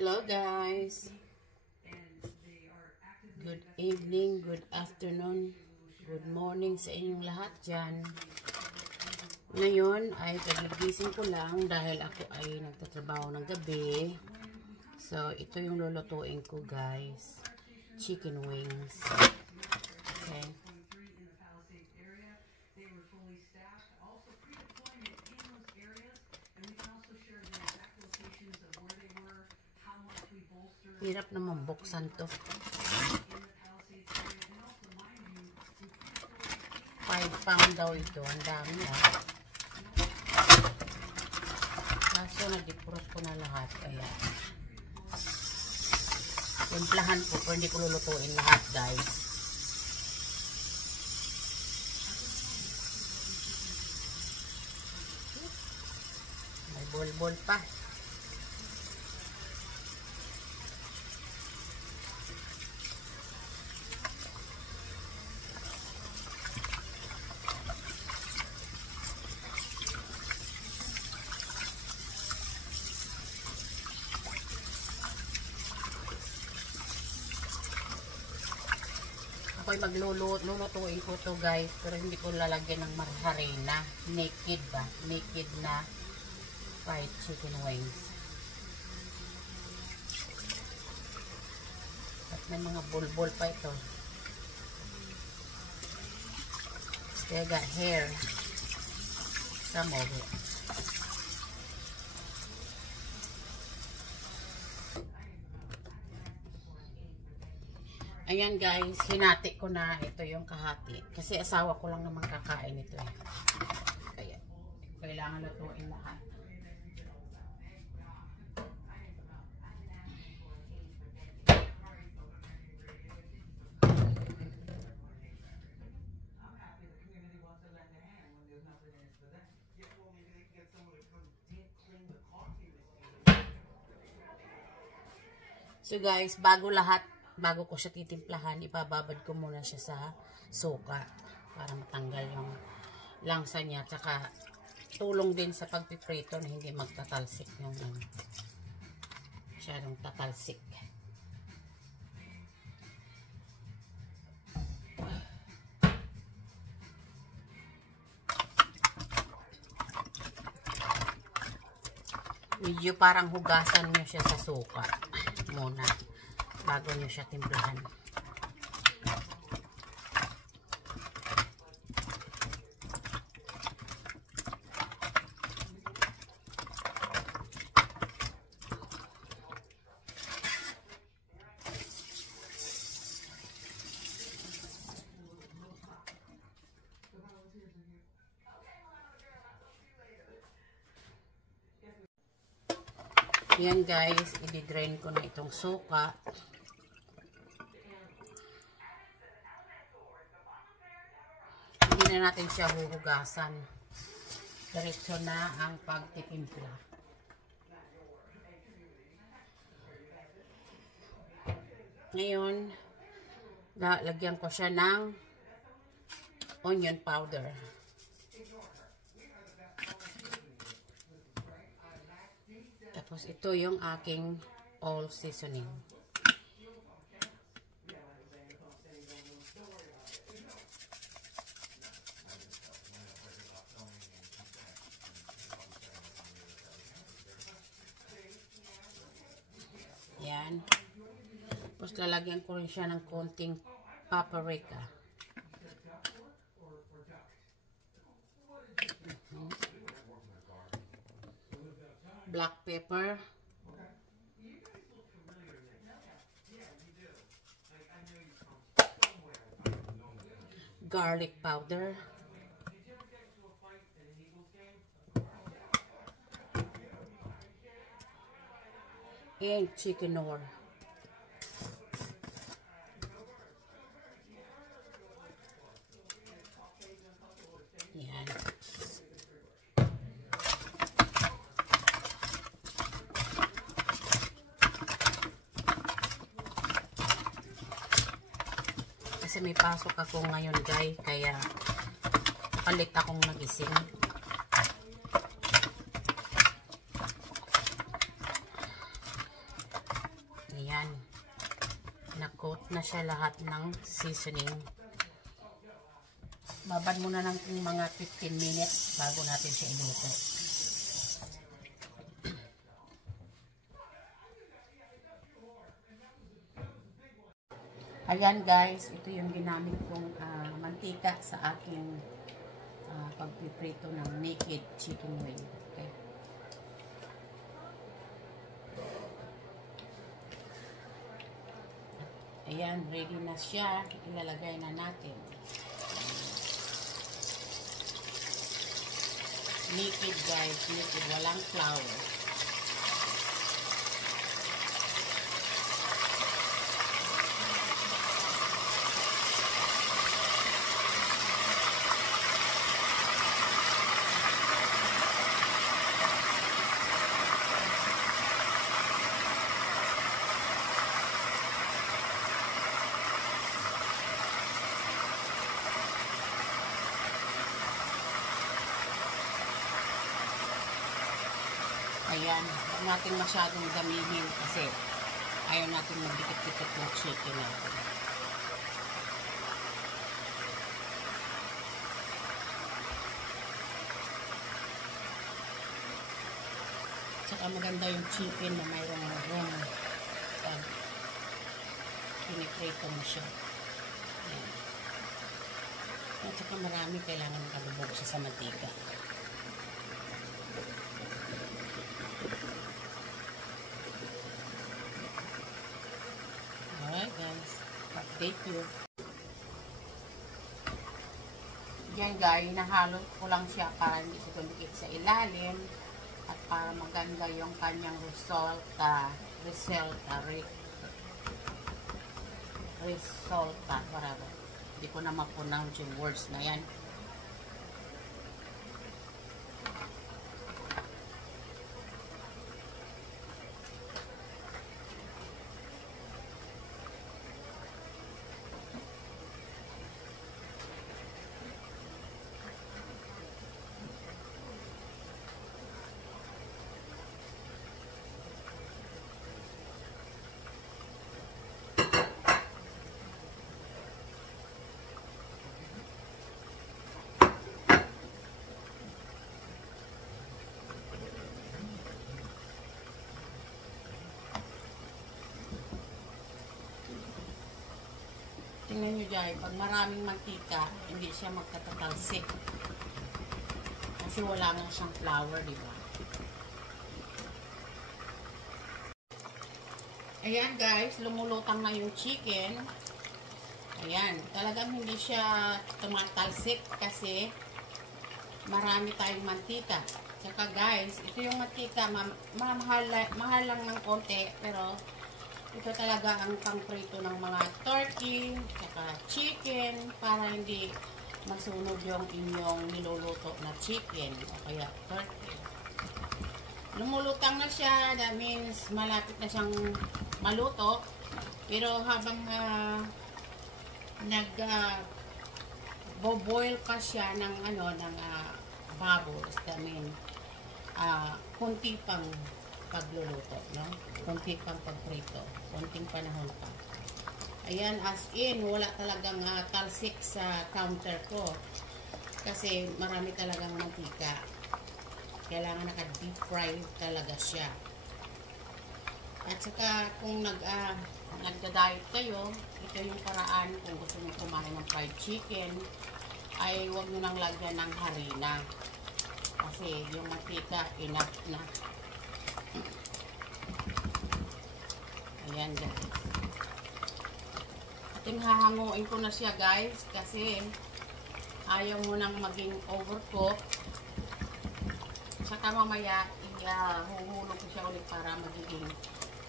Hello guys, good evening, good afternoon, good morning sa inyong lahat dyan. Ngayon ay pagigising ko lang dahil ako ay nagtatrabaho ng gabi. So ito yung lulutuin ko guys, chicken wings. Okay. Hirap naman buksan to. 5 pound daw ito. Ang dami Kaso na-defrost ko na lahat. Ayan. Timplahan ko pero hindi ko lulutuin lahat guys. May bol-bol pa. Ako'y maglulutuin ko to guys, pero hindi ko lalagyan ng harina. Naked ba? Naked na fried chicken wings. At may mga bulbul pa ito. Still got hair. Some of it. Ayan guys, hinati ko na ito yung kahati. Kasi asawa ko lang naman kakain ito eh. Kaya, kailangan lutuin lahat. So guys, bago ko siya titimplahan, ipababad ko muna siya sa suka para matanggal yung langsa niya. Tsaka tulong din sa pagpiprito na hindi magtatalsik yung masyadong tatalsik. Medyo parang hugasan nyo siya sa suka muna bago nyo siya timplahan. Yan guys, i-drain ko na itong suka. Hindi na natin siya huhugasan. Diretso na ang pagtitimpla. Ngayon, lagyan ko siya ng onion powder. Tapos ito yung aking all seasoning. Yan. Tapos lalagyan ko rin siya ng konting paprika. Black pepper. Garlic powder. And chicken or. Yan. Kasi may pasok ako ngayon guys, kaya palit akong nagising. na siya lahat ng seasoning. Babad muna ng mga 15 minutes bago natin siya iluto. Ayan guys, ito yung ginamit kong mantika sa aking pagpiprito ng naked chicken wing. Okay. Ayan, ready na siya. Ilalagay na natin. Naked guys, naked, walang flour. Ayan, huwag natin masyadong damihin kasi ayaw natin magdikit-dikit ng chicken natin. Tsaka maganda yung chicken na mayroong room pag piniprito mo siya. Ayan. At saka marami kailangan kalubog siya sa mantika. Alright guys, update you. Yan guys, nahalo ko lang siya para hindi siya dumikit sa ilalim at para maganda yung kanyang resulta, whatever. Hindi ko na ma-pronounce yung words na yan. Tingnan nyo dyan, pag maraming mantika, hindi siya magkatatalsik. Kasi wala nga siyang flour, diba? Ayan guys, lumulutang na yung chicken. Ayan, talagang hindi siya tumatalsik kasi marami tayong mantika. Saka guys, ito yung mantika, mahal lang ng konti, pero ito talaga ang pangprito ng mga turkey, saka chicken, para hindi masunog yung inyong niluluto na chicken o kaya turkey. Lumulutang na siya, that means malapit na siyang maluto. Pero habang boil pa siya ng bubbles, that means kunti pang pagluluto, no? Kunti pang pagprito, kunting panahon pa. Ayan, as in, wala talagang talsik sa counter ko kasi marami talagang mantika. Kailangan naka-deep fry talaga siya. At saka kung nagda-diet kayo, ito yung paraan kung gusto nyo kumain ng fried chicken, ay huwag nyo nang lagyan ng harina kasi yung mantika enough na. Ayan guys. Ating hahanguin ko na siya guys kasi ayaw mo nang maging overcook. Saka mamaya huhulog ko siya ulit para magiging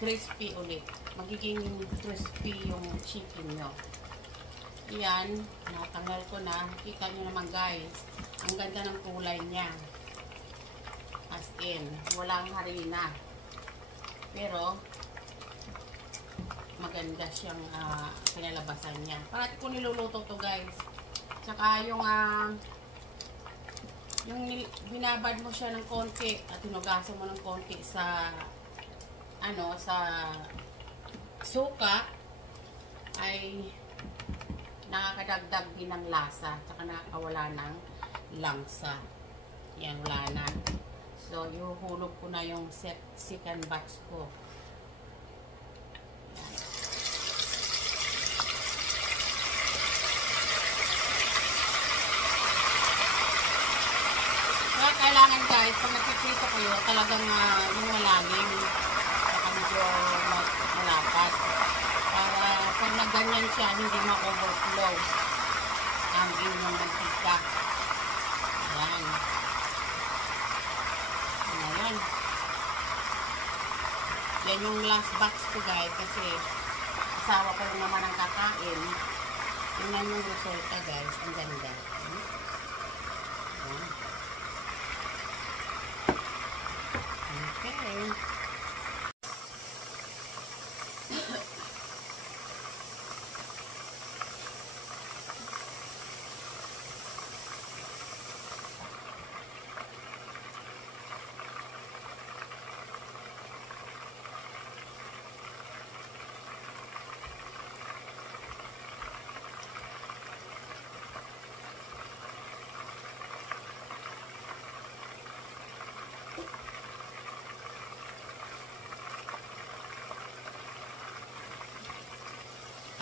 crispy ulit. Magiging crispy yung chicken nyo. Ayan, natanggal ko na. Kita nyo naman guys, ang ganda ng kulay niya. As in, walang harina. Pero maganda siyang pinalabasan niya. Parati ko niluluto to guys. Tsaka yung binabad mo siya ng konti at hinugasan mo ng konti sa sa suka ay nakakadagdag din ng lasa, tsaka nakakawala ng langsa. Yan, wala na. So, ihuhulog ko na yung second batch ko. Yan. Kaya kailangan guys, pag nagpiprito kayo, talagang yung malalim, saka medyo malapat. Para pag nagganyan siya, hindi ma-overflow ang inyong mantika. Ayan. Ayan. Yan yung last box ko guys, kasi asawa ko naman ang kakain. Tingnan yung resulta guys, ang ganda. Ayan. Okay.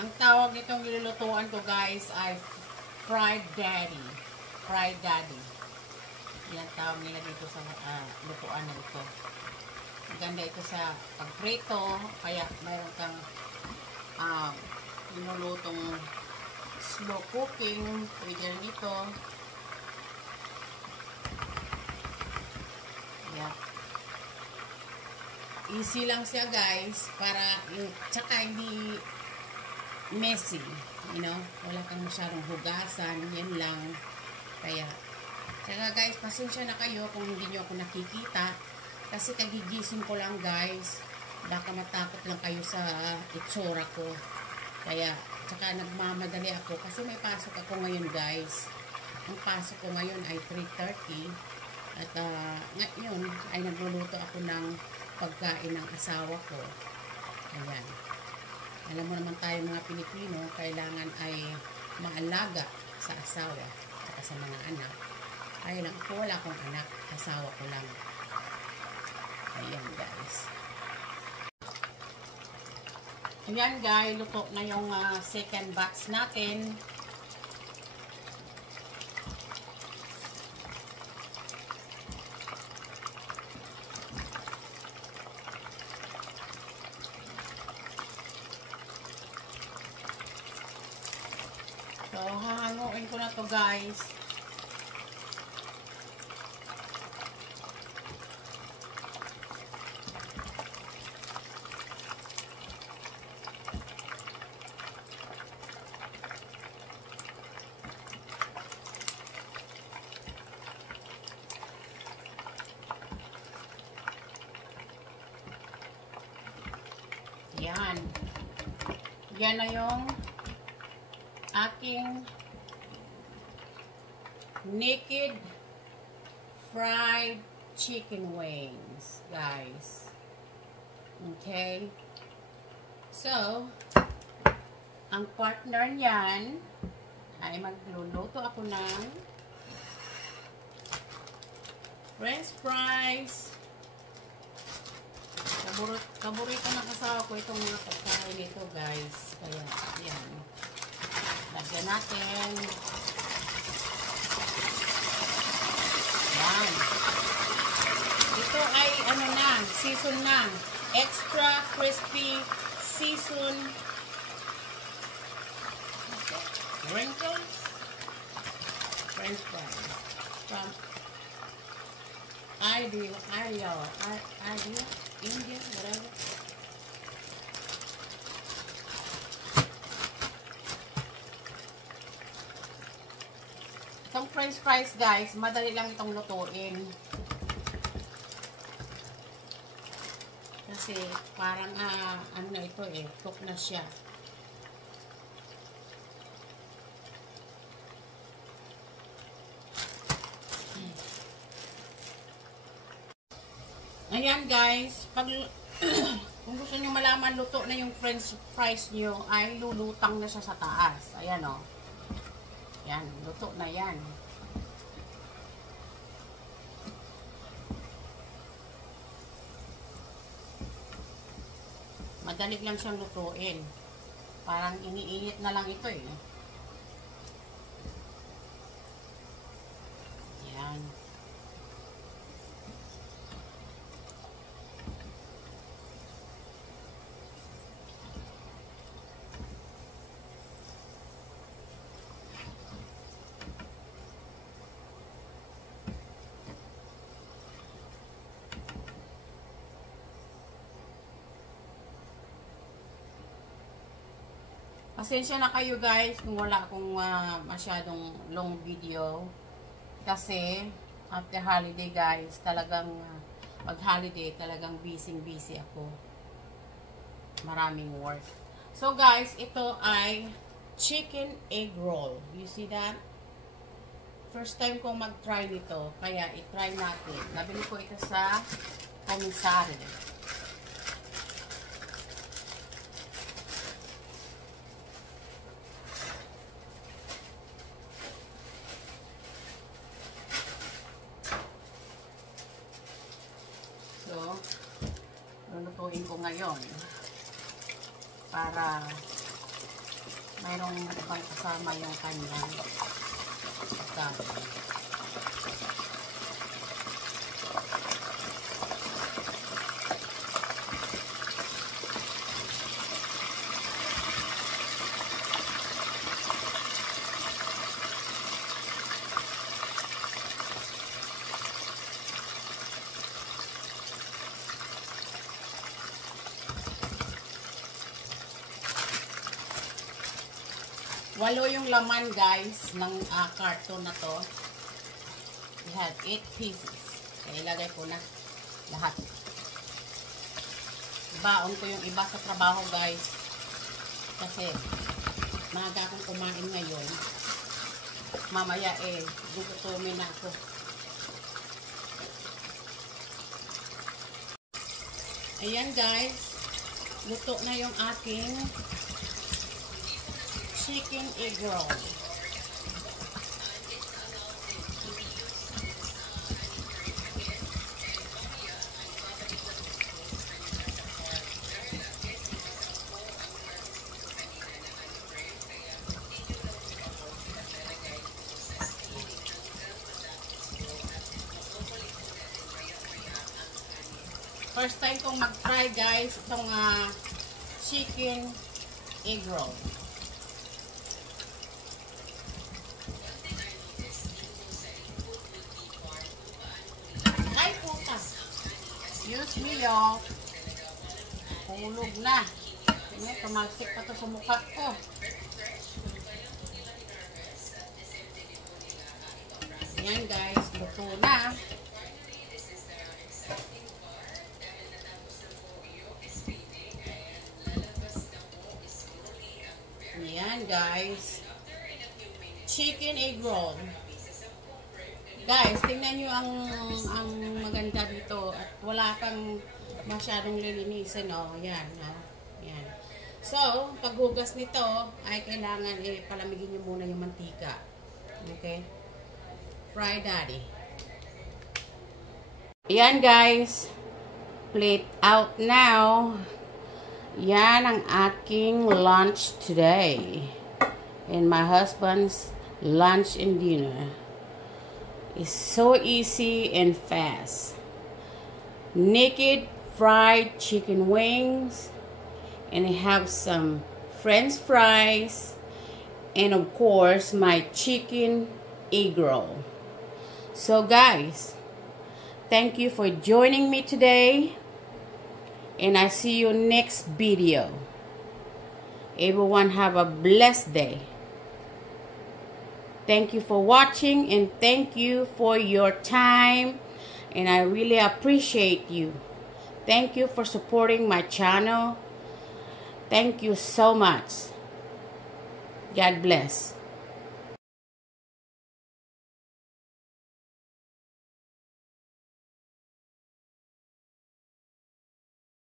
Ang tawag nitong nilulutuan ko guys ay fried daddy. Fried daddy. Yan tawag nila dito sa lutuan na ito. Maganda ito sa pagprito. Kaya mayroon kang nilulutong slow cooking. Pwede rin ito. Yan. Easy lang siya guys. Para, tsaka hindi messy, you know, wala kang masyadong hugasan, yan lang. Kaya, tsaka guys, pasensya na kayo kung hindi nyo ako nakikita, kasi kagigising ko lang guys, baka matakot lang kayo sa itsura ko. Kaya, tsaka nagmamadali ako, kasi may pasok ako ngayon guys. Ang pasok ko ngayon ay 3:30, at ngayon ay nagluluto ako ng pagkain ng asawa ko. Ayan. Alam mo naman tayo mga Pilipino, kailangan ay maalaga sa asawa at sa mga anak. Kaya lang ako, wala akong anak, asawa ko lang. Ayan guys. Ayan guys, luto na yung second batch natin. So, hahanguin ko na to guys. Yan. Yan na yung aking naked fried chicken wings, guys. Okay? So, ang partner niyan ay magluluto ako ng french fries. Paborito ng asawa ko itong mga pagkain nito, guys. Kaya, yan. Lagyan natin. Yan. Ito ay, ano na, season na. Extra crispy season. Wrinkles. French fries. From India, whatever. Itong french fries guys, madali lang itong lutuin. Kasi parang ano na ito cook na siya. Ayan guys, pag kung gusto nyo malaman luto na yung french fries nyo, ay lulutang na siya sa taas. Ayan o. Yan, luto na yan. Madali lang siyang lutuin. Parang iniinit na lang ito eh. Yan. Pasensya na kayo guys kung wala akong masyadong long video. Kasi after holiday guys, talagang pag holiday talagang busy ako. Maraming work. So guys, ito ay chicken egg roll. You see that? First time kong mag-try nito, kaya i-try natin. Nabili ko ito sa Commissary. So, lulutuin ko ngayon para mayroong ibang kasama yung kanyang pagkain. Walo yung laman guys ng carton na to. We have 8 pieces. Kaya ilagay ko na lahat. Baon ko yung iba sa trabaho guys. Kasi maaga akong kumain ngayon. Mamaya gugutumin na ako. Ayan guys. Luto na yung aking chicken egg roll. First time kong mag-try guys itong chicken egg roll. Excuse me, y'all. Hulog na. Tingnan, tumalsik pa to sa mukha ko. Yan guys, luto na. Yan guys. Chicken egg roll. Guys, tingnan nyo ang maganda dito at wala kang masyadong lilinisin, no? Yan, no? Yan. So, paghugas nito ay kailangan palamigin nyo muna yung mantika. Okay? Fry daddy. Yan guys. Plate out now. Yan ang aking lunch today. And my husband's lunch and dinner. It's so easy and fast. Naked fried chicken wings, and I have some French fries, and of course my chicken egg roll. So guys, thank you for joining me today, and I see you next video. Everyone have a blessed day. Thank you for watching, and thank you for your time, and I really appreciate you. Thank you for supporting my channel. Thank you so much. God bless.